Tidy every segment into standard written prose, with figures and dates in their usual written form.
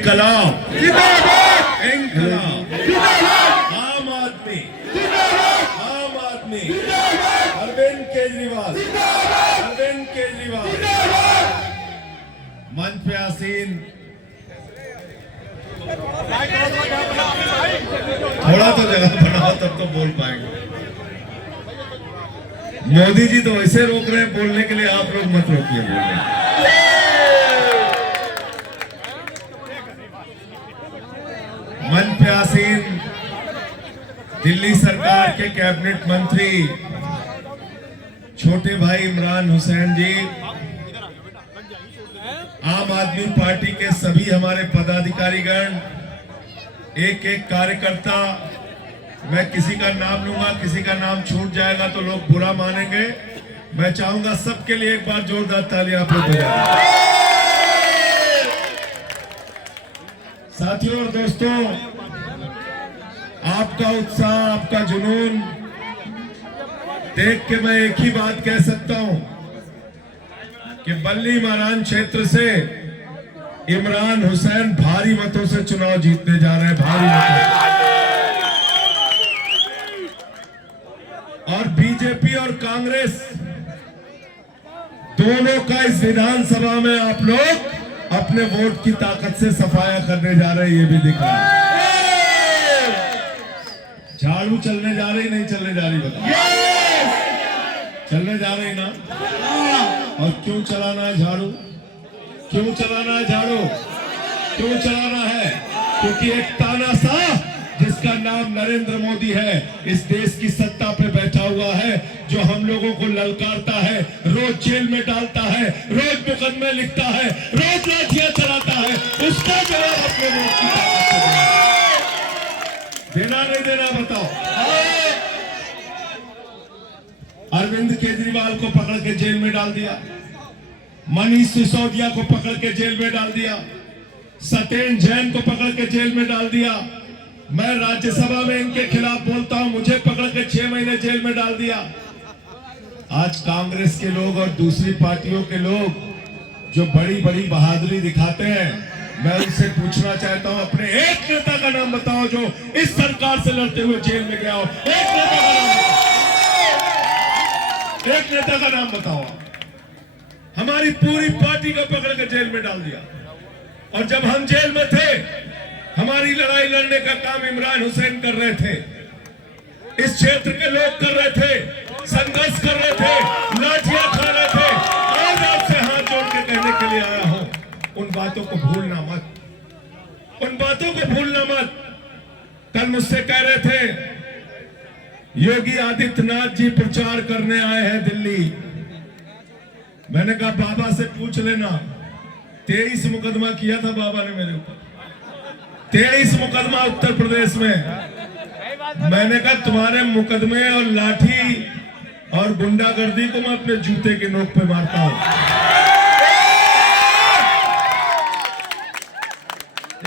इनकलाब, इनकलाब, आम आदमी, आम आदमी, अरविंद केजरीवाल, अरविंद केजरीवाल। मंच पे आसीन थोड़ा तो जगह बनाओ तब तो बोल पाएंगे। मोदी जी तो ऐसे रोक रहे हैं बोलने के लिए, आप लोग मत रोकिए बोलने। मंच पे आसीन दिल्ली सरकार के कैबिनेट मंत्री छोटे भाई इमरान हुसैन जी, आम आदमी पार्टी के सभी हमारे पदाधिकारीगण, एक एक कार्यकर्ता, मैं किसी का नाम लूंगा, किसी का नाम छूट जाएगा तो लोग बुरा मानेंगे। मैं चाहूंगा सबके लिए एक बार जोरदार तालियां आप लोग बजाएं। साथियों और दोस्तों, आपका उत्साह, आपका जुनून देख के मैं एक ही बात कह सकता हूं कि बल्ली मारान क्षेत्र से इमरान हुसैन भारी मतों से चुनाव जीतने जा रहे हैं, भारी मतों। और बीजेपी और कांग्रेस दोनों का इस विधानसभा में आप लोग अपने वोट की ताकत से सफाया करने जा रहे हैं, ये भी दिख रहा है। झाड़ू चलने जा रही, नहीं चलने जा रही बताओ? चलने जा रही ना? और क्यों चलाना है झाड़ू? क्यों चलाना है झाड़ू? क्यों चलाना है? क्योंकि एक तानाशाह जिसका नाम नरेंद्र मोदी है, इस देश की सत्ता पे बैठा हुआ है, जो हम लोगों को ललकारता है, रोज जेल में डालता है, रोज मुकदमे लिखता है, रोज लाठियां चलाता है, उसका जवाब अपने वोट की ताकत से देना नहीं देना बताओ? अरविंद केजरीवाल को पकड़ के जेल में डाल दिया, मनीष सिसोदिया को पकड़ के जेल में डाल दिया, सत्येंद्र जैन को पकड़ के जेल में डाल दिया। मैं राज्यसभा में इनके खिलाफ बोलता हूं, मुझे पकड़ के 6 महीने जेल में डाल दिया। आज कांग्रेस के लोग और दूसरी पार्टियों के लोग जो बड़ी बड़ी बहादुरी दिखाते हैं, मैं उनसे पूछना चाहता हूं, अपने एक नेता का नाम बताओ जो इस सरकार से लड़ते हुए जेल में गया हो। एक नेता का नाम बताओ, एक नेता का नाम बताओ। हमारी पूरी पार्टी को पकड़ के जेल में डाल दिया। और जब हम जेल में थे, हमारी लड़ाई लड़ने का काम इमरान हुसैन कर रहे थे, इस क्षेत्र के लोग कर रहे थे, संघर्ष कर रहे थे, लाठियां खा रहे थे। आज आपसे हाथ जोड़ के कहने के लिए आया हूं, उन बातों को भूलना मत, उन बातों को भूलना मत। कल मुझसे कह रहे थे योगी आदित्यनाथ जी प्रचार करने आए हैं दिल्ली। मैंने कहा बाबा से पूछ लेना, 23 मुकदमा किया था बाबा ने मेरे ऊपर, 23 मुकदमा उत्तर प्रदेश में। मैंने कहा तुम्हारे मुकदमे और लाठी और गुंडागर्दी को मैं अपने जूते के नोक पे मारता हूं।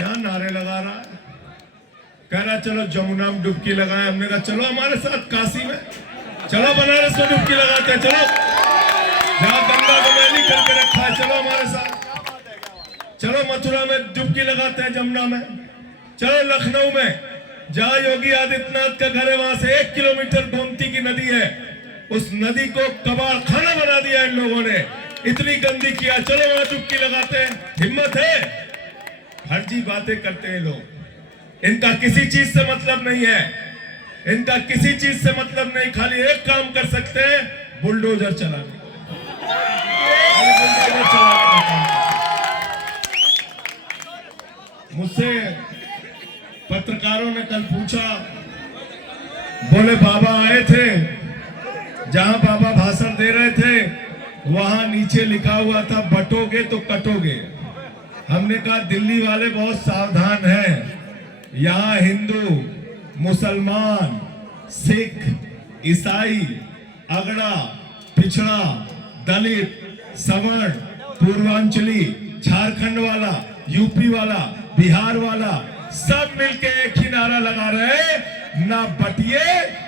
यहां नारे लगा रहा है, कह रहा चलो जमुना में डुबकी लगाए। हमने कहा चलो हमारे साथ काशी में, चलो बनारस में डुबकी लगाते हैं, चलो जहां गंगा को मैली करके रखा है, चलो हमारे साथ, चलो मथुरा में डुबकी लगाते हैं, जमुना में, चलो लखनऊ में जहां योगी आदित्यनाथ का घर है, वहां से 1 किलोमीटर गोमती की नदी है, उस नदी को कबाड़ खाना बना दिया इन लोगों ने, इतनी गंदी किया, चलो वहां डुबकी लगाते हैं। हिम्मत है? फर्जी बातें करते हैं लोग, इनका किसी चीज से मतलब नहीं है, इनका किसी चीज से मतलब नहीं, खाली एक काम कर सकते हैं, बुलडोजर चलाने। मुझसे पत्रकारों ने कल पूछा, बोले बाबा आए थे, जहां बाबा भाषण दे रहे थे वहां नीचे लिखा हुआ था बटोगे तो कटोगे। हमने कहा दिल्ली वाले बहुत सावधान हैं, यहाँ हिंदू, मुसलमान, सिख, ईसाई, अगड़ा, पिछड़ा, दलित, सवर्ण, पूर्वांचली, झारखंड वाला, यूपी वाला, बिहार वाला, सब मिलके एक ही नारा लगा रहे, ना बटिए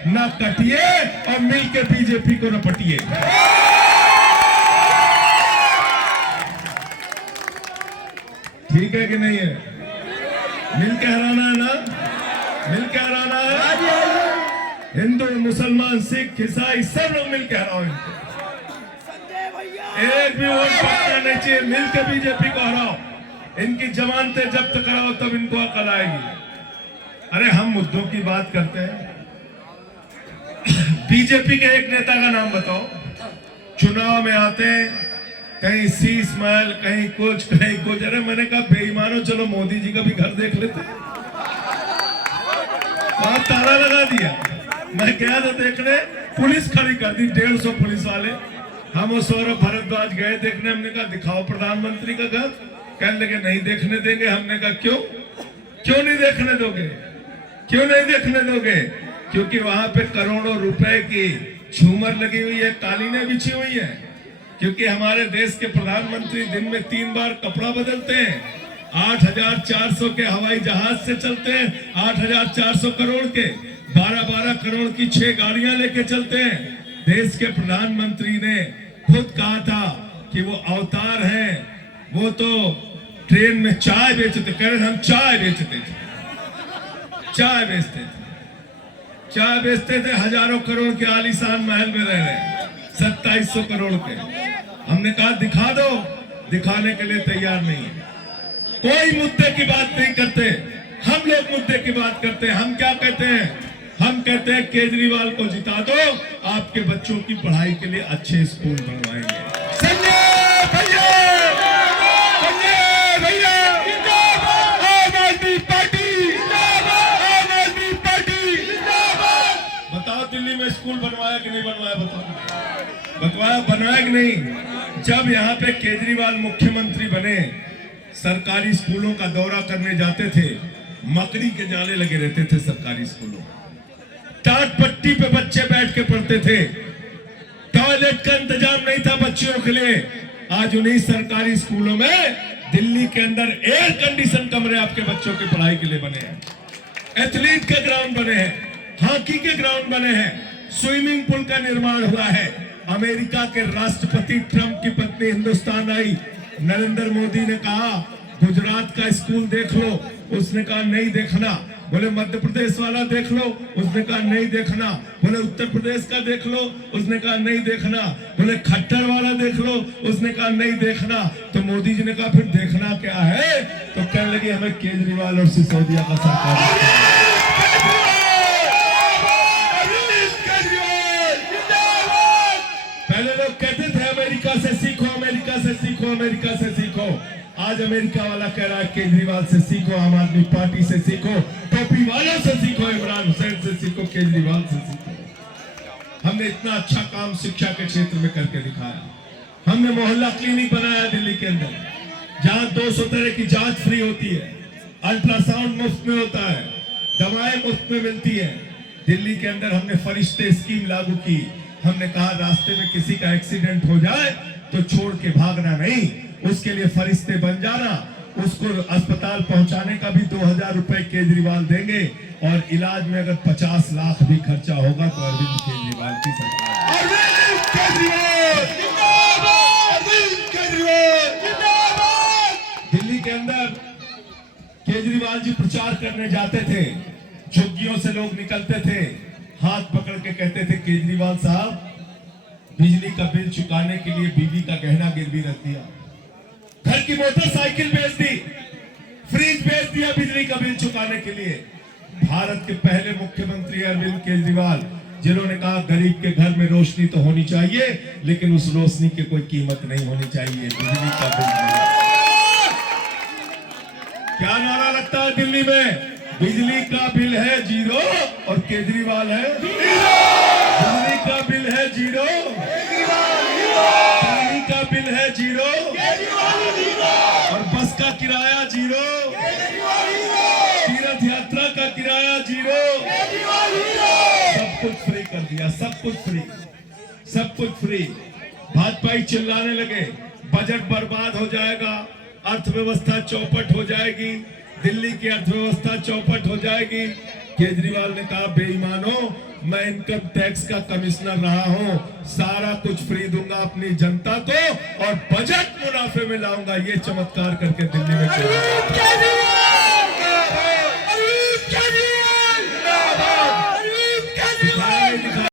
ना कटिए और मिलके बीजेपी को न पटिए। ठीक है कि नहीं है? मिल के हराना है ना, मिल के हराना है। हिंदू मुसलमान सिख ईसाई सब लोग मिल के हराओ इनको। एक भी वोट पड़ना नहीं चाहिए, मिल के बीजेपी को हराओ। इनकी जमानतें जब्त कराओ तब इनको अकल आएगी। अरे हम मुद्दों की बात करते हैं। बीजेपी के एक नेता का नाम बताओ। चुनाव में आते हैं, कहीं शीश महल, कहीं कुछ कहीं कुछ। अरे मैंने कहा बेईमानों, चलो मोदी जी का भी घर देख लेते हैं। वहां ताला लगा दिया। मैं गया था देखने, पुलिस खड़ी कर दी, 150 पुलिस वाले। हम और सौरभ भारद्वाज गए देखने। हमने कहा दिखाओ प्रधानमंत्री का घर। कहने लगे नहीं देखने देंगे। हमने कहा क्यों, क्यों नहीं देखने दोगे, क्यों नहीं देखने दोगे? क्योंकि वहां पे करोड़ों रुपए की झूमर लगी हुई है, कालीनें बिछी हुई है। क्योंकि हमारे देश के प्रधानमंत्री दिन में 3 बार कपड़ा बदलते हैं। 8,400 के हवाई जहाज से चलते हैं, 8,400 करोड़ के, 12-12 करोड़ की 6 गाड़ियां लेके चलते हैं। देश के प्रधानमंत्री ने खुद कहा था कि वो अवतार हैं। वो तो ट्रेन में चाय बेचते, कह रहे हम चाय बेचते थे, चाय बेचते थे, चाय बेचते थे। हजारों करोड़ के आलीशान महल में रह रहे, 2700 करोड़ के। हमने कहा दिखा दो, दिखाने के लिए तैयार नहीं है। कोई मुद्दे की बात नहीं करते, हम लोग मुद्दे की बात करते हैं। हम क्या कहते हैं? हम कहते हैं केजरीवाल को जिता दो, आपके बच्चों की पढ़ाई के लिए अच्छे स्कूल बनवाएंगे। संजय भैया, संजय भैया, आम आदमी पार्टी, आम आदमी पार्टी। बताओ दिल्ली में स्कूल बनवाया कि नहीं बनवाया? बताओ बनवाया कि नहीं? जब यहाँ पे केजरीवाल मुख्यमंत्री बने, सरकारी स्कूलों का दौरा करने जाते थे, मकड़ी के जाले लगे रहते थे सरकारी स्कूलों। टाट पट्टी पे बच्चे बैठ के पढ़ते थे। टॉयलेट का इंतजाम नहीं था बच्चों के लिए। आज उन्हीं सरकारी स्कूलों में दिल्ली के अंदर एयर कंडीशन कमरे आपके बच्चों की पढ़ाई के लिए बने हैं। एथलीट के ग्राउंड बने हैं, हॉकी के ग्राउंड बने हैं, स्विमिंग पूल का निर्माण हुआ है। अमेरिका के राष्ट्रपति ट्रंप की पत्नी हिंदुस्तान आई, नरेंद्र मोदी ने कहा गुजरात का स्कूल देख लो, उसने कहा नहीं देखना। बोले मध्य प्रदेश वाला देख लो, उसने कहा नहीं देखना। बोले उत्तर प्रदेश का देख लो, उसने कहा नहीं देखना। बोले खट्टर वाला देख लो, उसने कहा नहीं देखना। तो मोदी जी ने कहा फिर देखना क्या है? तो कहने लगे हमें केजरीवाल और सिसोदिया का साथ। पहले लोग कहते थे अमेरिका से सीखो, अमेरिका से सीखो, अमेरिका से सीखो। आज अमेरिका वाला कह रहा है केजरीवाल से सीखो, आम आदमी पार्टी से सीखो, टोपी वालों से सीखो, इमरान हुसैन से सीखो, केजरीवाल से सीखो। हमने इतना अच्छा काम शिक्षा के क्षेत्र में करके दिखाया। हमने मोहल्ला क्लिनिक बनाया दिल्ली के अंदर, जहां 200 तरह की जांच फ्री होती है, अल्ट्रासाउंड मुफ्त में होता है, दवाएं मुफ्त में मिलती है। दिल्ली के अंदर हमने फरिश्ते स्कीम लागू की। हमने कहा रास्ते में किसी का एक्सीडेंट हो जाए तो छोड़ के भागना नहीं, उसके लिए फरिश्ते बन जाना। उसको अस्पताल पहुंचाने का भी 2,000 रुपए केजरीवाल देंगे। और इलाज में अगर 50 लाख भी खर्चा होगा तो अरविंद केजरीवाल की सरकार। अरविंद केजरीवाल जिंदाबाद, अरविंद केजरीवाल जिंदाबाद। दिल्ली के अंदर केजरीवाल जी प्रचार करने जाते थे, झुग्गियों से लोग निकलते थे, हाथ पकड़ के कहते थे केजरीवाल साहब बिजली का बिल चुकाने के लिए बीवी का गहना गिरवी रख दिया, घर की मोटरसाइकिल बेच दी, फ्रिज बेच दिया बिजली का बिल चुकाने के लिए। भारत के पहले मुख्यमंत्री अरविंद केजरीवाल, जिन्होंने कहा गरीब के घर में रोशनी तो होनी चाहिए, लेकिन उस रोशनी की कोई कीमत नहीं होनी चाहिए, बिजली का बिल। क्या नारा लगता है दिल्ली में? बिजली का बिल है 0 और केजरीवाल है हीरो। बिजली का बिल है 0, पानी का बिल है 0, और बस का किराया 0, तीर्थ यात्रा का किराया 0। सब कुछ फ्री कर दिया, सब कुछ फ्री, सब कुछ फ्री। भाजपाई चिल्लाने लगे बजट बर्बाद हो जाएगा, अर्थव्यवस्था चौपट हो जाएगी, दिल्ली की अर्थव्यवस्था चौपट हो जाएगी। केजरीवाल ने कहा बेईमानों, मैं इनकम टैक्स का कमिश्नर रहा हूं, सारा कुछ फ्री दूंगा अपनी जनता को और बजट मुनाफे में लाऊंगा। ये चमत्कार करके दिल्ली में